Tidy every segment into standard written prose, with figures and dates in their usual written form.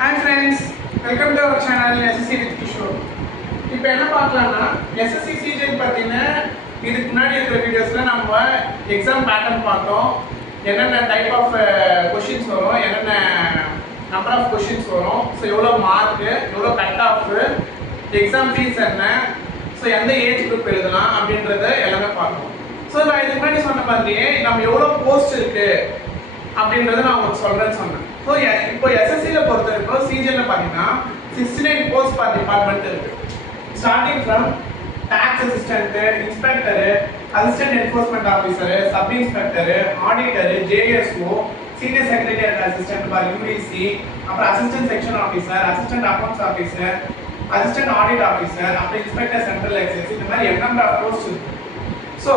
Hi friends, welcome to our channel SSC with Kishore. இப்போ என்ன பார்க்கலாம்னா SSC CGL பார்த்தீங்கன்னா இதுக்கு முன்னாடி இருக்கிற வீடியோஸ்ல நம்ம எக்ஸாம் பேட்டர்ன் பார்த்தோம். என்னென்ன டைப் ஆஃப் क्वेश्चंस வரும், என்னென்ன நம்பர் ஆஃப் क्वेश्चंस வரும், ஸோ எவ்வளோ மார்க், எவ்வளோ கட் ஆஃப், எக்ஸாம் ஃபீஸ் என்ன, ஸோ எந்த ஏஜ் குரூப் எழுதலாம் அப்படின்றத எல்லாமே பார்த்தோம். ஸோ நான் இதுக்கு முன்னாடி சொன்ன மாதிரியே நம்ம எவ்வளோ போஸ்ட் இருக்கு அப்படின்றத நான் உங்களுக்கு சொல்றேன்னு சொன்னேன். ஸோ இப்போ எஸ்எஸ்சியில் பொறுத்த வரைக்கும் சிஜிஎல்ல பார்த்தீங்கன்னா 69 போஸ்ட் பர் டிபார்ட்மெண்ட் இருக்கு. Starting from tax assistant, inspector, assistant enforcement officer, sub inspector, auditor, JSO, senior secretary assistant for UDC, அப்புறம் assistant section officer, assistant accounts officer, assistant audit officer, அப்புறம் இன்ஸ்பெக்டர் சென்ட்ரல் எக்ஸைஸ், இந்த மாதிரி எண்ணம் of post இருக்கு. So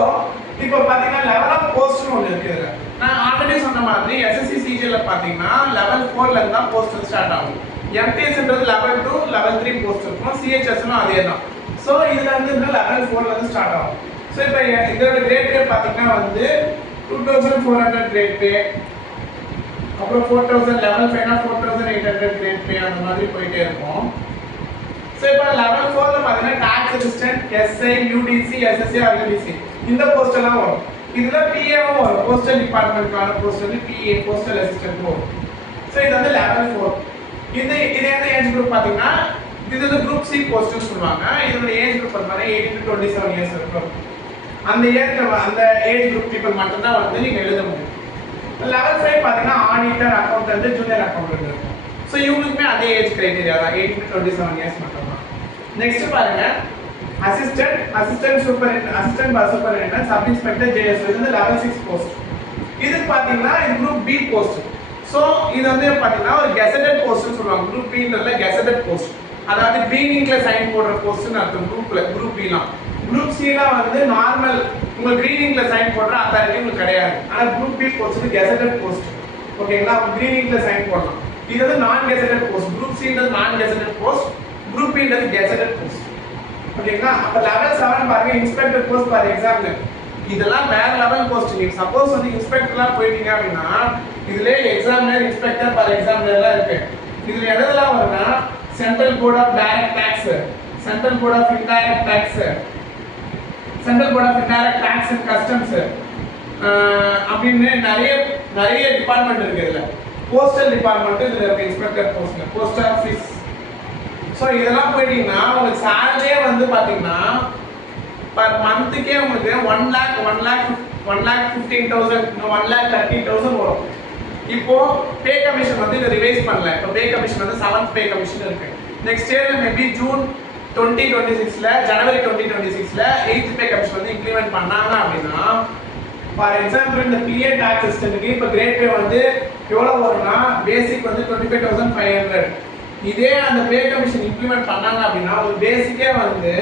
இப்போ பார்த்தீங்கன்னா level of போஸ்ட்னு ஒன்று இருக்குது. நான் ஆல்ரெடி சொன்ன மாதிரி எஸ்எஸ்சி சிஜிஎல்ல பார்த்தீங்கன்னா லெவல் 4ல இருந்து தான் போஸ்ட் ஸ்டார்ட் ஆகும். எம்டிஎஸ்ன்றது லெவல் 2, லெவல் 3 போஸ்ட் இருக்கும். சிஹெச்எஸ்னும் அதே தான். ஸோ இதுல வந்து லெவல் 4ல இருந்து ஸ்டார்ட் ஆகும். ஸோ இப்போ இதோட கிரேட் பே பார்த்தீங்கன்னா வந்து 2400 கிரேட் பே, அப்புறம் 4000 லெவல் 5னா 4800 கிரேட் பே, அந்த மாதிரி போயிட்டே இருக்கும். ஸோ இப்போ லெவல் 4ல பார்த்தீங்கன்னா tax assistant, SI, UDC, SSC, RTC இந்த போஸ்ட் எல்லாம் வரும். இதுல பிஏவும் வரும். போஸ்டல் டிபார்ட்மெண்ட்கான போஸ்ட் வந்து பிஏ, போஸ்டல் அசிஸ்டன்ட் வரும். ஸோ இது வந்து லெவல் 4. இது எந்த ஏஜ் குரூப் பார்த்தீங்கன்னா இது வந்து குரூப் சி போஸ்ட்னு சொல்லுவாங்க. இதோட ஏஜ் குரூப் பார்த்தீங்கன்னா 18 to 27 இயர்ஸ் இருக்கும். அந்த ஏஜ் குரூப் பீப்புள் மட்டும் தான் வந்து நீங்க எழுத முடியும். லெவல் 5 பார்த்தீங்கன்னா ஆடிட்டர், அக்கவுண்டன்ட், ஜூனியர் அக்கவுண்டன்ட் இருக்கும். ஸோ இவங்களுக்குமே அதே ஏஜ் கிரைட்டீரியா தான், 18 to 27 இயர்ஸ் மட்டும் தான். நெக்ஸ்ட் பாருங்க assistant superintendent, sub inspector, JSO, இது வந்து லெவல் 6 போஸ்ட். இது பாத்தீங்கன்னா இது குரூப் பி போஸ்ட். சோ இது வந்து பாத்தீங்கன்னா ஒரு கெசெட்டட் போஸ்ட்னு சொல்லுவாங்க. குரூப் பின்றதுல கெசெட்டட் போஸ்ட், அதாவது கிரீனிங்ல சைன் போடுற போஸ்ட்னு அர்த்தம். குரூப் பிலாம். குரூப் சிலாம் வந்து நார்மல் உங்க கிரீனிங்ல சைன் போடுற அத்தாரிட்டி உங்களுக்கு கிடையாது. ஆனா குரூப் பி போஸ்ட் வந்து கெசெட்டட் போஸ்ட். ஓகேங்களா? கிரீனிங்ல சைன் போடலாம். இது வந்து நான் கெசெட்டட் போஸ்ட். குரூப் சின்றது நான் கெசெட்டட் போஸ்ட், குரூப் பின்றது கெசெட்டட் போஸ்ட். ஓகேங்களா? அப்ப லெவல் 7 பாருங்க, இன்ஸ்பெக்டர் போஸ்ட் ஃபார் எக்ஸாம்பிள். இதெல்லாம் வேற லெவல் போஸ்ட். நீங்க சப்போஸ் வந்து இன்ஸ்பெக்டர்லாம் போயிட்டீங்க அப்படின்னா இதுல எக்ஸாமினர், இன்ஸ்பெக்டர் ஃபார் எக்ஸாம்பிள் எல்லாம் இருக்கு. இதுல எதெல்லாம் வரும்னா central board of direct tax, central board of indirect tax, central board of indirect tax and customs அப்படின்னு நிறைய டிபார்ட்மெண்ட் இருக்கு. இதுல போஸ்டல் டிபார்ட்மெண்ட் இதுல இருக்கு. இன்ஸ்பெக்டர் போஸ்ட்ல போஸ்ட் ஆஃபீஸ். ஸோ இதெல்லாம் போயிட்டீங்கன்னா உங்களுக்கு சேலரியே வந்து பார்த்தீங்கன்னா பர் மந்த்துக்கே உங்களுக்கு 1,15,000 1,30,000 வரும். இப்போ பே கமிஷன் வந்து இதை ரிவைஸ் பண்ணல. இப்போ பே கமிஷன் வந்து 7th பே கமிஷன் இருக்கு. நெக்ஸ்ட் இயர் மேபி ஜூன் 2026ல, ஜனவரி 2026ல 8th பே கமிஷன் வந்து இம்ப்ளிமெண்ட் பண்ணாங்க அப்படின்னா, ஃபார் எக்ஸாம்பிள் இந்த பிஏ டாக்ஸ் அசிஸ்டன்ட்க்கு இப்போ கிரேட் பே வந்து எவ்வளோ வரும்னா பேசிக் வந்து 25,500. இதே அந்த பே கமிஷன் இம்ப்ளிமெண்ட் பண்ணாங்க அப்படின்னா ஒரு பேசிக்கே வந்து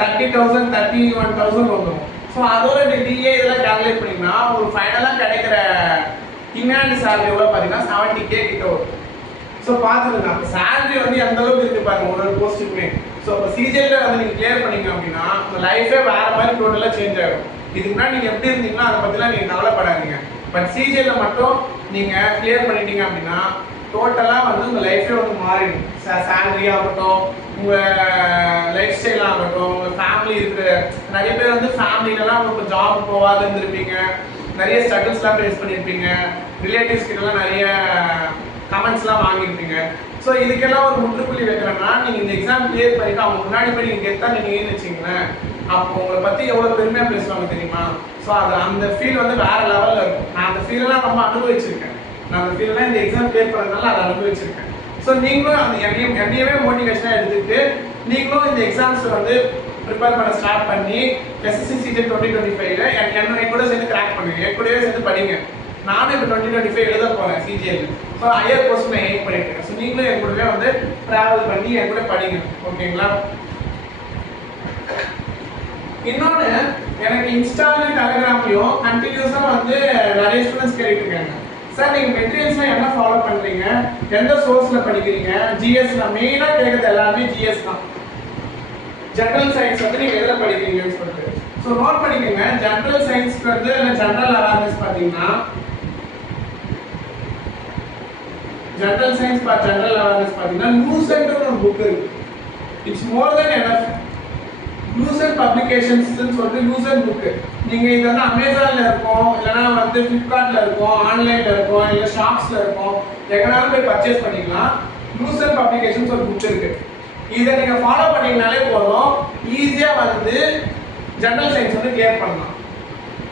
30,000 31,000 வந்துடும். ஸோ அதோட டிஏ இதெல்லாம் கால்குலேட் பண்ணிங்கன்னா ஒரு ஃபைனலாக கிடைக்கிற இன்ஹேண்ட் சேலரி எவ்வளோ பார்த்தீங்கன்னா 70K கிட்ட வரும். ஸோ பார்த்துக்கோங்க அப்போ சேலரி வந்து எந்த அளவுக்கு இருக்கு பாருங்க ஒரு போஸ்ட்டுக்குமே. ஸோ இப்போ சிஜிஎல்ல வந்து நீங்கள் கிளியர் பண்ணீங்க அப்படின்னா உங்கள் லைஃபே வேற மாதிரி டோட்டலாக சேஞ்ச் ஆகும். இதுக்கு முன்னாடி நீங்கள் எப்படி இருந்தீங்கன்னா அதை பற்றிலாம் நீங்கள் கவலைப்படாதீங்க. பட் சிஜிஎல்ல மட்டும் நீங்கள் கிளியர் பண்ணிட்டீங்க அப்படின்னா டோட்டலாக வந்து உங்கள் லைஃபே வந்து மாறிடும். சேலரி ஆகட்டும், உங்கள் லைஃப் ஸ்டைல் ஆகட்டும், உங்கள் ஃபேமிலி இருக்கிற நிறைய பேர் வந்து ஃபேமிலிலலாம் இப்போ ஜாப் போகாத இருந்திருப்பீங்க, நிறைய ஸ்ட்ரகிள்ஸ்லாம் ஃபேஸ் பண்ணியிருப்பீங்க, ரிலேட்டிவ்ஸ் கிட்டலாம் நிறைய கமெண்ட்ஸ்லாம் வாங்கியிருப்பீங்க. ஸோ இதுக்கெல்லாம் ஒரு முற்றுப்புள்ளி வைக்கிறேன்னா நீங்கள் இந்த எக்ஸாம் கிளியர் பண்ணிட்டு அவங்க முன்னாடி போய் நீங்கள் கெத்தாக நின்னீங்கன்னு வச்சிங்களேன், அப்போ உங்களை பற்றி எவ்வளோ பெருமையாக பேசுவாங்க தெரியுமா? ஸோ அந்த ஃபீல் வந்து வேறு லெவலில் இருக்கும். நான் அந்த ஃபீலெல்லாம் ரொம்ப அனுபவிச்சிருக்கேன். நான் அந்த ஃபீல்டெலாம் இந்த எக்ஸாம் கிளியர் பண்ணதுனால அதை அனுபவிச்சிருக்கேன். ஸோ நீங்களும் அந்த என்னையவே மோட்டிவேஷனாக எடுத்துக்கிட்டு நீங்களும் இந்த எக்ஸாம்ஸ் வந்து ப்ரிப்பேர் பண்ண ஸ்டார்ட் பண்ணி எஸ்எஸ்சி சிஜிஎல் 2025ல என் கூட சேர்ந்து கிராக் பண்ணுங்க. என் கூடவே சேர்ந்து படிங்க. நானும் இப்போ 2025 எழுத போகிறேன் சிஜிஎல். ஸோ ஹையர் போஸ்ட் நான் எய்ம் பண்ணிட்டு இருக்கேன். ஸோ நீங்களும் என் கூடவே வந்து ட்ராவல் பண்ணி என் கூட படிங்க. ஓகேங்களா? இன்னொன்று, எனக்கு இன்ஸ்டாலையும் டெலிகிராம்லையும் கண்டினியூஸாக வந்து நிறைய ஸ்டூடெண்ட்ஸ் கேட்டுட்டு இருக்காங்க, சார் நீங்கள் மெட்டீரியல்ஸ்லாம் என்ன ஃபாலோ பண்ணுறீங்க, எந்த சோர்ஸில் படிக்கிறீங்க, ஜிஎஸ் தான் மெயினாக கேட்குறது. எல்லாமே ஜிஎஸ் தான். ஜென்ரல் சயின்ஸ் வந்து நீங்கள் எதில் படிக்கிறீங்கன்னு சொல்லிட்டு ஸோ நோட் பண்ணிக்கோங்க. ஜென்ரல் சயின்ஸ்க்கு வந்து ஜென்ரல் அவேர்னஸ் பார்த்தீங்கன்னா general science for general awareness பார்த்தீங்கன்னா லூசன்ட் ஒரு புக் இருக்கு. It's more then enough. Lucent பப்ளிகேஷன்ஸ்னு சொல்லிட்டு லூசன்ட் புக்கு. நீங்கள் இது வந்து அமேசானில் இருக்கும், இல்லைனா வந்து ஃப்ளிப்கார்ட்டில் இருக்கும், ஆன்லைனில் இருக்கும், இல்லை ஷாப்ஸில் இருக்கும், எங்கேனாலும் போய் பர்ச்சேஸ் பண்ணிக்கலாம். லூசன்ட் பப்ளிகேஷன்ஸ் ஒரு புக் இருக்கு. இதை நீங்கள் ஃபாலோ பண்ணிங்கனாலே போதும், ஈஸியாக வந்து ஜெனரல் சயின்ஸ் வந்து கிளியர் பண்ணலாம்.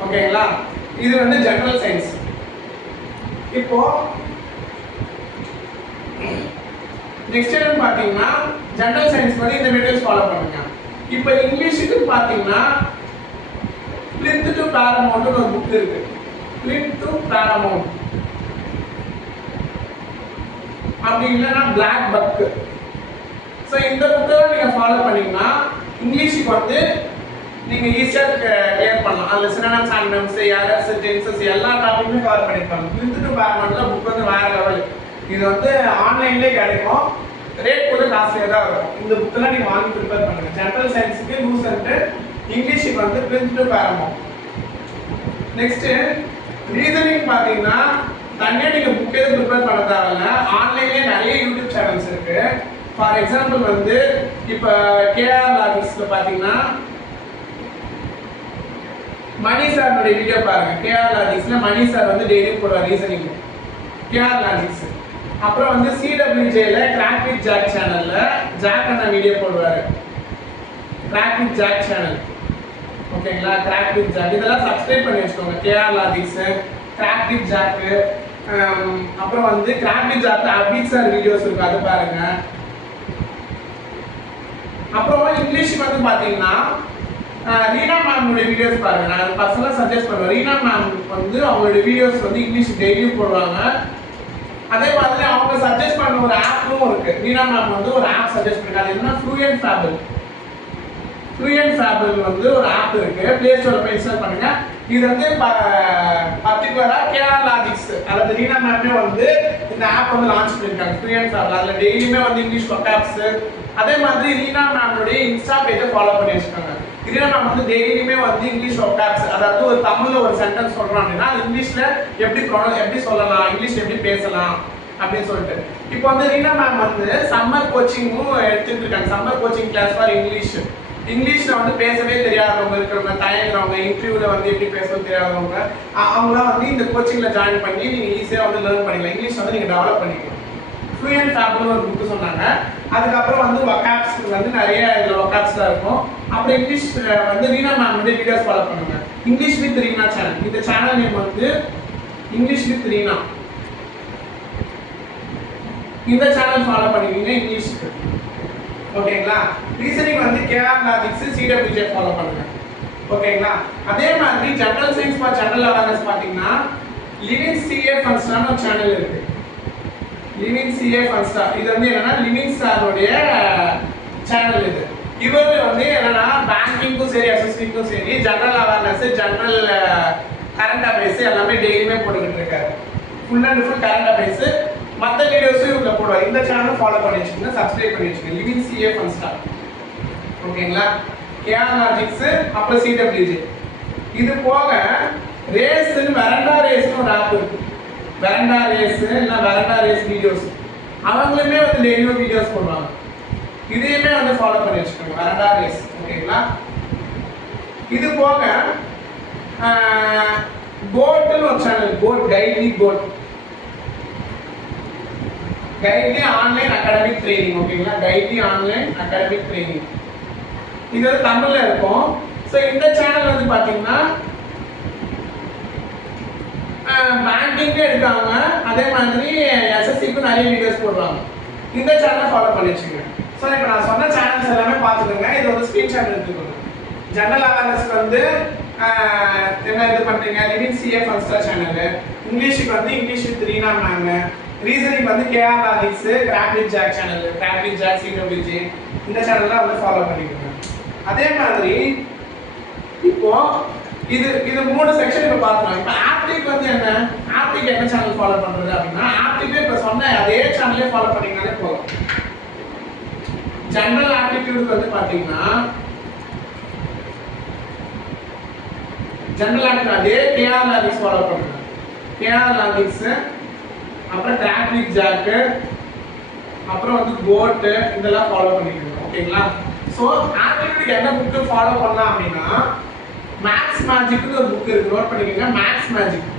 ஓகேங்களா? இது வந்து ஜெனரல் சயின்ஸ். இப்போ நெக்ஸ்ட் என்னன்னு பார்த்தீங்கன்னா ஜெனரல் சயின்ஸ் வந்து இந்த மெட்டீரியல்ஸ் ஃபாலோ பண்ணுங்க. இப்போ இங்கிலீஷுக்கு பார்த்தீங்கன்னா பிளிந்த் டு பாரமவுண்ட் ஒரு புக் இருக்கு. பிளிந்த் டு பாரமவுண்ட் அப்படி இல்லைன்னா பிளாக் பக். ஸோ இந்த புக்கெல்லாம் நீங்கள் ஃபாலோ பண்ணீங்கன்னா இங்கிலீஷுக்கு வந்து நீங்கள் ஈஸியாக கிளியர் பண்ணலாம். அதில் சினோனிம்ஸ், ஆன்டோனிம்ஸ், எரர்ஸ், டென்சஸ் எல்லா டாபிக்குமே கவர் பண்ணியிருப்பாங்க. பிளிந்த் டு பாரமவுண்ட்ல புக் வந்து வேற லெவல். இது வந்து ஆன்லைன்லேயே கிடைக்கும். ரேட் கூட காஸ்ட்லியாக தான் இருக்கும். இந்த புக்கெல்லாம் நீங்கள் வாங்கி ப்ரிப்பேர் பண்ணுங்கள். ஜெனரல் சயின்ஸுக்கு லூசன்ட், இங்கிலீஷுக்கு வந்து plinth to Paramount. Next reasoning பார்த்தீங்கன்னா தனியாக நீங்கள் புக் எதுவும் ப்ரிப்பேர் பண்ண தேவையில்ல. ஆன்லைன்லேயே நிறைய யூடியூப் சேனல்ஸ் இருக்குது. ஃபார் எக்ஸாம்பிள் வந்து இப்போ கேஆர் லாஜிக்ஸில் பார்த்தீங்கன்னா மணி சாரோட வீடியோ பாருங்க. கேஆர் லாஜிக்ஸில் மணி சார் வந்து டெய்லியும் போடுவார் ரீசனிங். KR logics. அப்புறம் வந்து சிடபிள்யூஜேல கிராக் வித் ஜாக் சேனல்ல ஜாக் அண்ணா வீடியோ போடுவார். Crack with Jack channel. ஓகேங்களா? கிராக் வித் ஜாக் இதெல்லாம் சப்ஸ்கிரைப் பண்ணி வச்சுக்கோங்க. KR logics, crack with Jack, அப்புறம் வந்து crack with Jack Abid sir videos இருக்கு, அது பாருங்க. அப்புறம் இங்கிலீஷுக்கு வந்து பார்த்தீங்கன்னா ரீனா மேமோட வீடியோஸ் பாருங்க. நான் பர்சனலாக சஜஸ்ட் பண்ணுவேன். ரீனா மேம் வந்து அவங்களோட வீடியோஸ் வந்து இங்கிலீஷ் டெய்லியும் போடுவாங்க. அதே மாதிரி அவங்க சஜஸ்ட் பண்ண ஒரு ஆப்பும் இருக்கு. ரீனா மேம் வந்து ஒரு ஆப் சஜஸ்ட் பண்ணிருக்காங்க. அது என்ன ஃப்ளூயன்ட் ஃபேபிள். ஃப்ளூயன்ட் ஃபேபிள் வந்து ஒரு ஆப் இருக்கு. பிளே ஸ்டோர்ல போய் இன்ஸ்டால் பண்ணுங்க. இது வந்து பர்டிகுலரா கேஆர் லாஜிக்ஸ் அதாவது ரீனா மேமே வந்து இந்த ஆப் வந்து லான்ச் பண்ணிருக்காங்க. Fluent fable. அதுல டெய்லியுமே வந்து இங்கிலீஷ் வொக்காப்ஸ். அதே மாதிரி ரீனா மேமோட இன்ஸ்டா பேஜை ஃபாலோ பண்ணி வச்சுக்கோங்க. ரீனா மேம் வந்து டெய்லியுமே வந்து இங்கிலீஷ் வொக்காப்ஸ் அதாவது ஒரு தமிழ்ல ஒரு சென்டென்ஸ் சொல்றோம் அப்படின்னா அது இங்கிலீஷ்ல எப்படி சொல்லலாம், இங்கிலீஷ் எப்படி பேசலாம் அப்படின்னு சொல்லிட்டு. இப்போ வந்து ரீனா மேம் வந்து சம்மர் கோச்சிங்கும் எடுத்துட்டு இருக்காங்க. Summer coaching class for English. இங்கிலீஷ்ல வந்து பேசவே தெரியாதவங்க இருக்கிறவங்க, தயங்குறவங்க, இன்டர்வியூல வந்து எப்படி பேசவும் தெரியாதவங்க, அவங்களாம் வந்து இந்த கோச்சிங்ல ஜாயின் பண்ணி நீங்க ஈஸியா வந்து லேர்ன் பண்ணிக்கலாம். இங்கிலீஷ் வந்து நீங்க டெவலப் பண்ணிக்கலாம். ஃப்ளூயன்ட் ஃபேபிள்னு ஒரு புக் சொன்னாங்க. அதுக்கப்புறம் வந்து வொக்காப்ஸ் வந்து நிறைய இதுல வொக்காப்ஸ் தான் இருக்கும். அப்புறம் இங்கிலீஷ் வந்து ரீனா மேம் வந்து வீடியோஸ் ஃபாலோ பண்ணுங்க. English with Reena channel. இந்த சேனல் நேம் வந்து இங்கிலீஷ் வித் ரீனா. இந்த சேனல் ஃபாலோ பண்ணிக்கிங்க இங்கிலீஷ்க்கு. ஓகேங்களா? ரீசனிங் வந்து கேஆர் லாஜிக்ஸ், சிடபிள்யூஜே ஃபாலோ பண்ணுங்க. ஓகேங்களா? அதே மாதிரி general science for general awareness பார்த்தீங்கன்னா லிவிங் சிஏ ஃபன்ஸ்டான ஒரு சேனல் இருக்கு. Living CA Funsta. இது வந்து என்னன்னா லிவிங் சாரோடைய சேனல் இது. இவர் வந்து என்னன்னா பேங்கிங்க்கும் சரி எஸ்எஸ்சிக்கும் சரி general awareness, general current affairs எல்லாமே டெய்லியுமே போட்டுக்கிட்டு இருக்காரு. Full and full current affairs மற்ற வீடியோஸும் இவங்க போடுவார். இந்த சேனல் ஃபாலோ பண்ணி வச்சுக்கோங்க, சப்ஸ்கிரைப் பண்ணி வச்சுக்கோங்க. Living CA Funsta. ஓகேங்களா? கேஆர் லாஜிக்ஸ் அப்புறம் சிடபிள்யூஜே. இது போக ரேஸ்ன்னு வெரண்டா ரேஸ்னு ஒரு ஆப் இருக்கு. வெரண்டா ரேஸ் இல்லை வெரண்டா ரேஸ் வீடியோஸ் அவங்களுமே வந்து டெய்லியும் வீடியோஸ் போடுவாங்க. இதையுமே வந்து ஃபாலோ பண்ணி வச்சுக்கோங்க. Veranda Race. ஓகேங்களா? இது போக கோட்னு ஒரு சேனல். கோட் கைட்லி கோட். கைட்லி ஆன்லைன் அகாடமிக் ட்ரைனிங். ஓகேங்களா? கைட்லி ஆன்லைன் அகாடமிக் ட்ரைனிங். இது வந்து தமிழ்ல இருக்கும். ஸோ இந்த சேனல் வந்து பார்த்தீங்கன்னா பேங்கிங்கும் எடுக்காங்க, அதே மாதிரி எஸ்எஸ்சிக்கும் நிறைய வீடியோஸ் போடுவாங்க. இந்த சேனலை ஃபாலோ பண்ணி வச்சுக்கோங்க. ஸோ இப்போ நான் சொன்ன சேனல்ஸ் எல்லாமே பார்த்துக்கோங்க. இது ஒரு ஸ்க்ரீன்ஷாட் எடுத்துக்கோங்க. ஜெனரல் அவேர்னஸ்க்கு வந்து என்ன இது பண்ணுறீங்க, லிவிங் சிஏ ஃபன்ஸ்டா சேனல். இங்கிலீஷுக்கு வந்து English with Reena ma'am. Reasoning வந்து KR logics, crack with Jack channel, crack with Jack, CWJ. இந்த சேனல்லாம் வந்து ஃபாலோ பண்ணிக்கோங்க. அதே மாதிரி இப்போ இது மூணு செக்ஷன் இப்போ பார்த்துக்கலாம். இப்போ ஆப்டிக் வந்து ஆப்டிக் என்ன சேனல் ஃபாலோ பண்ணுறது அப்படின்னா ஆப்டிக்கே இப்போ சொன்ன அதே சேனலே ஃபாலோ பண்ணிங்கனாலே போதும். ஜெனரல் ஆப்டிடியூடுக்கு வந்து பார்த்தீங்கன்னா ஜெனரல் ஆப்டிடியூட் அதே கேஆர் லாஜிக்ஸ் ஃபாலோ பண்ணுங்க. கேஆர் லாஜிக்ஸ் அப்புறம் கிராக்லிக் ஜாக்கு, அப்புறம் வந்து கோட்டு இதெல்லாம் ஃபாலோ பண்ணிக்கணும். ஓகேங்களா? ஸோ ஆப்டிடியூடுக்கு என்ன புக்கு ஃபாலோ பண்ணலாம் அப்படின்னா மேக்ஸ் மேஜிக்னு ஒரு புக் இருக்கு, நோட் பண்ணிக்கோங்க. Maths Magic.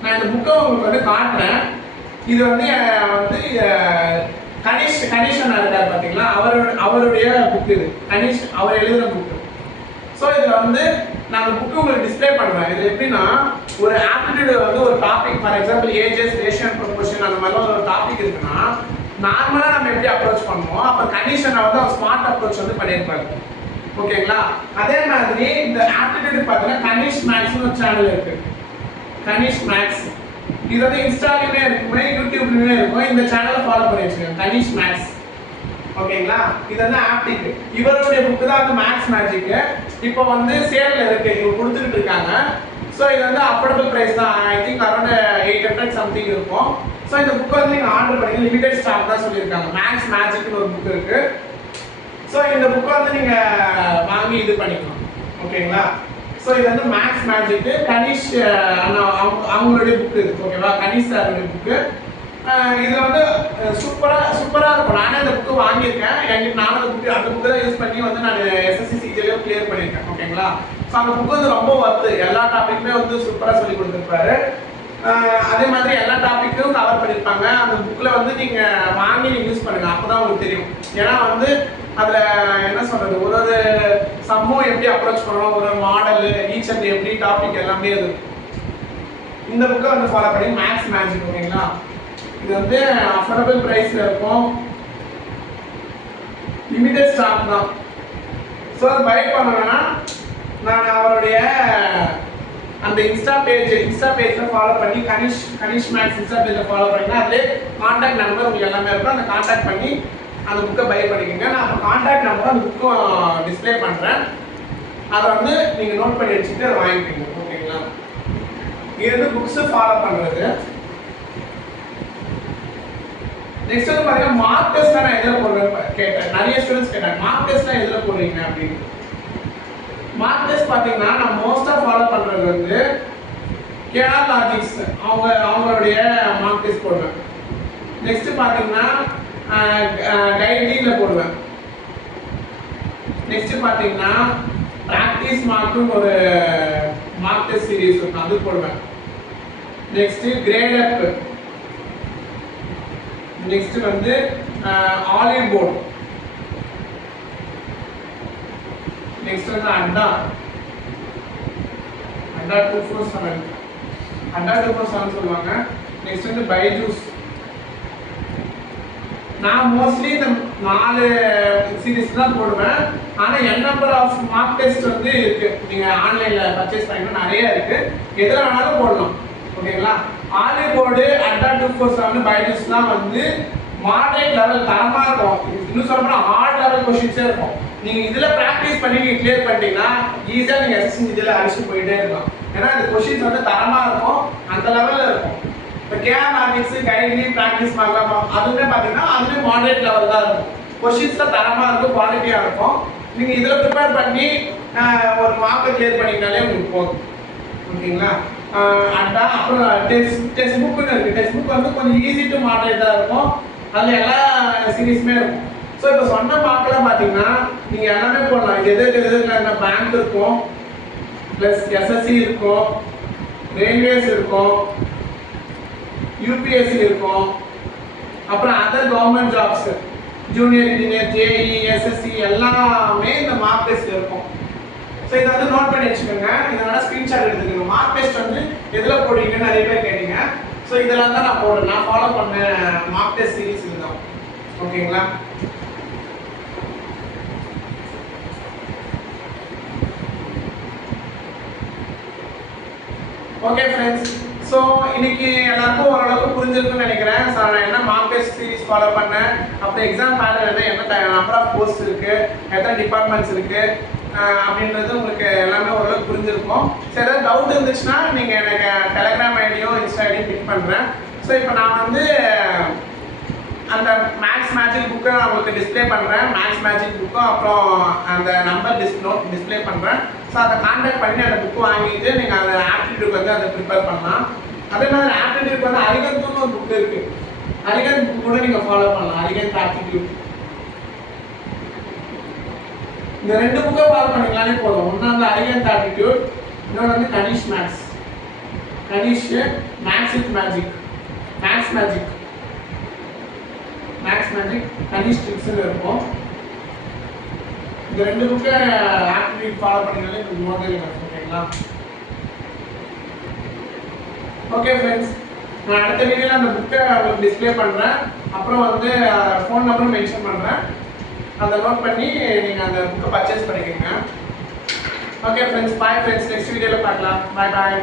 நான் இந்த புக்கை உங்களுக்கு வந்து காட்டுறேன். இது வந்து கணேஷன் இருக்கார் பார்த்தீங்களா, அவருடைய புக் இது. கணேஷ் அவர் எழுதுகிற புக்கு. ஸோ இதில் வந்து நான் அந்த புக்கு உங்களுக்கு டிஸ்பிளே பண்ணுறேன். இது எப்படின்னா ஒரு ஆப்டிடியூடு வந்து ஒரு topic, for example ages, ratio and proportion அந்த மாதிரிலாம் ஒரு டாபிக் இருக்குன்னா நார்மலாக நம்ம எப்படி அப்ரோச் பண்ணுவோம், அப்போ கண்டிஷனை வந்து அவர் ஸ்மார்ட் அப்ரோச் வந்து பண்ணியிருப்பாரு. ஓகேங்களா? அதே மாதிரி இந்த ஆப்டிடியூட் பார்த்தீங்கன்னா கனிஷ் மேக்ஸ்னு ஒரு சேனல் இருக்கு. கனிஷ் மேக்ஸ் இது வந்து இன்ஸ்டாலையுமே இருக்குமே, யூடியூப்லையுமே இருக்கும். இந்த சேனலை ஃபாலோ பண்ணி வச்சுக்கோங்க, கனிஷ் மேக்ஸ். ஓகேங்களா? இது வந்து ஆப்டிக். இவருடைய புக்கு தான் வந்து மேக்ஸ் மேஜிக். இப்போ வந்து சேல்ல இருக்கு, இவங்க கொடுத்துட்டு இருக்காங்க. ஸோ இது வந்து அஃபோர்டபுள் ப்ரைஸ் தான். ஐ திங்க் அரௌண்ட் 800 சம்திங் இருக்கும். ஸோ இந்த புக் வந்து நீங்கள் ஆர்டர் பண்ணி லிமிடெட் ஸ்டாக் தான் சொல்லியிருக்காங்க. மேக்ஸ் மேஜிக்னு ஒரு புக் இருக்கு. ஸோ இந்த புக்கை வந்து நீங்கள் வாங்கி இது பண்ணிக்கலாம். ஓகேங்களா? ஸோ இது வந்து மேக்ஸ் மேஜிக் கனிஷ் அவங்களுடைய புக்கு இது. ஓகேவா? கனிஷ் சாருடைய புக்கு. இதில் வந்து சூப்பராக இருக்கும். நானே அந்த புக்கு வாங்கியிருக்கேன். என்கிட்ட நானும் அந்த புக்கு தான் யூஸ் பண்ணி வந்து நான் எஸ்எஸ்சி சிஜிலையும் கிளியர் பண்ணியிருக்கேன். ஓகேங்களா? ஸோ அந்த புக்கு வந்து ரொம்ப ஒர்த்து. எல்லா டாப்பிக்குமே வந்து சூப்பராக சொல்லி கொடுத்துருப்பாரு. அதே மாதிரி எல்லா டாப்பிக்கும் கவர் பண்ணியிருப்பாங்க. அந்த புக்கில் வந்து நீங்கள் வாங்கி நீங்கள் யூஸ் பண்ணுங்கள், அப்போ தான் உங்களுக்கு தெரியும். ஏன்னா வந்து அதில் என்ன சொல்கிறது, ஒரு சம்மும் எப்படி அப்ரோச் பண்ணணும், ஒரு மாடலு ஈச் அண்ட் எப்படி டாபிக் எல்லாமே அது. இந்த புக்கை வந்து ஃபாலோ பண்ணி மேக்ஸ் மேஜிக். ஓகேங்களா? இது வந்து அஃபோர்டபுள் ப்ரைஸில் இருக்கும், லிமிடெட் ஸ்டாக் தான். ஸோ அது பை பண்ணணும்னா நான் அவருடைய அந்த இன்ஸ்டா பேஜில் ஃபாலோ பண்ணி கனிஷ் மேக்ஸ் இன்ஸ்டா பேஜில் ஃபாலோ பண்ணிங்கன்னா அதிலே கான்டாக்ட் நம்பர் உங்களுக்கு எல்லாமே இருக்கும். அந்த கான்டாக்ட் பண்ணி அந்த புக்கை பை பண்ணிக்கோங்க. நான் அப்போ கான்டாக்ட் நம்பர் அந்த புக்கும் டிஸ்பிளே பண்ணுறேன். அதை வந்து நீங்கள் நோட் பண்ணி வச்சுட்டு அதை வாங்கிக்கோங்க. ஓகேங்களா? இது வந்து புக்ஸை ஃபாலோ பண்ணுறது. நெக்ஸ்ட் வந்து பார்த்தீங்கன்னா மார்க் டெஸ்ட்லாம் நான் எதில் போடுறேன் கேட்டேன். நிறைய ஸ்டூடெண்ட்ஸ் கேட்டாங்க மார்க் டெஸ்ட்லாம் எதில் போடுறீங்க அப்படின்னு. மார்க் டெஸ்ட் பார்த்தீங்கன்னா நான் மோஸ்ட்டாக ஃபாலோ பண்ணுறது வந்து கேஆர் லாஜிக்ஸ் அவங்களுடைய மார்க் டெஸ்ட் போடுவேன். நெக்ஸ்ட் பார்த்தீங்கன்னா கைட்லியில் போடுவேன். நெக்ஸ்ட் பார்த்தீங்கன்னா ப்ராக்டிஸ் மார்க்குன்னு ஒரு மார்க் டெஸ்ட் சீரீஸ் இருக்கும், அது போடுவேன். நெக்ஸ்ட் கிரேட் அப். நெக்ஸ்ட் வந்து ஆலிவ் போர்ட். நெக்ஸ்ட் வந்து அண்டா 247 சொல்லுவாங்க. நெக்ஸ்ட் வந்து பைஜூஸ். நான் மோஸ்ட்லி இந்த 4 சீரீஸ் தான் போடுவேன். ஆனால் என் நம்பர் ஆஃப் மார்க் டெஸ்ட் வந்து இருக்கு. நீங்கள் ஆன்லைனில் பர்ச்சேஸ் பண்ணிங்கன்னா நிறைய இருக்கு, எதில் வேணாலும் போடலாம். ஓகேங்களா? ஆலிவ் போர்டு, அண்டா 247, பைஜூஸ்லாம் வந்து மாடரேட் லெவல் தரமாக இருக்கும். இன்னும் சொல்லப்போனால் ஹார்ட் லெவல் கொஸ்டின்ஸே இருக்கும். நீங்கள் இதில் ப்ராக்டிஸ் பண்ணி நீங்கள் கிளியர் பண்ணிட்டீங்கன்னா ஈஸியாக நீங்கள் எஸ்எஸ்சி இதில் அடிச்சுட்டு போயிட்டே இருக்கலாம். ஏன்னா இந்த கொஸ்டின்ஸ் வந்து தரமாக இருக்கும், அந்த லெவலில் இருக்கும். இப்போ கேஆர் லாஜிக்ஸ், கைட்லி, ப்ராக்டிஸ் மார்க்லாம் அதுவுமே பார்த்தீங்கன்னா அதுவே மாடரேட் லெவல் தான் இருக்கும். கொஸ்டின்ஸில் தரமாக இருக்கும், குவாலிட்டியாக இருக்கும். நீங்கள் இதில் ப்ரிப்பேர் பண்ணி ஒரு மார்க்கை கிளியர் பண்ணிங்கனாலே உங்களுக்கு போதும். ஓகேங்களா? அதான் அப்புறம் டெக்ஸ்ட் புக்குன்னு இருக்குது. டெக்ஸ்ட் புக் வந்து கொஞ்சம் ஈஸி டு மாடரேட்டாக இருக்கும். அதில் எல்லா சீரீஸுமே இருக்கும். ஸோ இப்போ சொன்ன மார்க்கெல்லாம் பார்த்தீங்கன்னா நீங்கள் எல்லாமே போடலாம். எதுல பேங்க் இருக்கும், ப்ளஸ் எஸ்எஸ்சி இருக்கும், ரயில்வேஸ் இருக்கும், யூபிஎஸ்சி இருக்கும், அப்புறம் other government jobs, junior engineer, JE, SSC எல்லாமே இந்த மார்க் டெஸ்ட் இருக்கும். ஸோ இதை வந்து நோட் பண்ணி வச்சுக்கோங்க. இதனால ஸ்க்ரீன்ஷாட் எடுத்துக்கோங்க. மார்க் டெஸ்ட் வந்து எதில் போடுவீங்கன்னு நிறைய பேர் கேட்டீங்க. ஸோ இதெல்லாம் தான் நான் போடுறேன். நான் ஃபாலோ பண்ண மார்க் டெஸ்ட் சீரீஸ் இதுதான். ஓகேங்களா? ஓகே ஃப்ரெண்ட்ஸ், ஸோ இன்னைக்கு எல்லாருக்கும் ஓரளவுக்கு புரிஞ்சிருக்குன்னு நினைக்கிறேன். ஸோ நான் என்ன மார்க் டெஸ்ட் சீரீஸ் ஃபாலோ பண்ணேன், அப்புறம் எக்ஸாம் பேட்டர்ன் என்ன நம்பர் ஆஃப் போஸ்ட் இருக்குது, எத்தனை டிபார்ட்மெண்ட்ஸ் இருக்குது அப்படின்றது உங்களுக்கு எல்லாமே ஓரளவுக்கு புரிஞ்சிருக்கும். ஸோ ஏதாவது டவுட் இருந்துச்சுன்னா நீங்கள் எனக்கு டெலகிராம் ஐடியும் இன்ஸ்டா ஐடியும் பிக் பண்ணுறேன். ஸோ இப்போ நான் வந்து அந்த மேக்ஸ் மேஜிக் புக்கை நான் உங்களுக்கு டிஸ்பிளே பண்ணுறேன். மேக்ஸ் மேஜிக் புக்கும் அப்புறம் அந்த நம்பர் டிஸ்பிளே பண்ணுறேன். ஸோ அதை கான்டாக்ட் பண்ணி அந்த புக்கு வாங்கிட்டு நீங்கள் அந்த ஆப்டிடியூட் வந்து அதை ப்ரிப்பேர் பண்ணலாம். அதே மாதிரி ஆப்டிடியூட் வந்து அரிகந்த்னு ஒரு புக் இருக்கு. அரிகந்த் புக் கூட நீங்க ஃபாலோ பண்ணலாம். அரிகந்த் ஆப்டிடியூட். இந்த ரெண்டு புக்கை ஃபாலோ பண்ணிங்களாலே போதும். ஒன்று வந்து அரிகந்த் ஆப்டிடியூட், இன்னொன்று வந்து Kanish maths. Kanish maths with magic, maths magic, maths magic, Kanish ட்ரிக்ஸ்னு இருக்கும். இந்த ரெண்டு புக்கை ஆப்டிடியூட் ஃபாலோ பண்ணிங்கனாலே உங்களுக்கு மோதல் ஓகேங்களா? ஓகே ஃப்ரெண்ட்ஸ், நான் அடுத்த வீடியோவில் அந்த புக்கை உங்களுக்கு டிஸ்பிளே பண்ணுறேன். அப்புறம் வந்து ஃபோன் நம்பரும் மென்ஷன் பண்ணுறேன். அதை நோட் பண்ணி நீங்கள் அந்த புக்கை பர்ச்சேஸ் பண்ணிக்கோங்க. Okay friends, bye friends, next வீடியோவில் பார்க்கலாம். பாய் பாய்.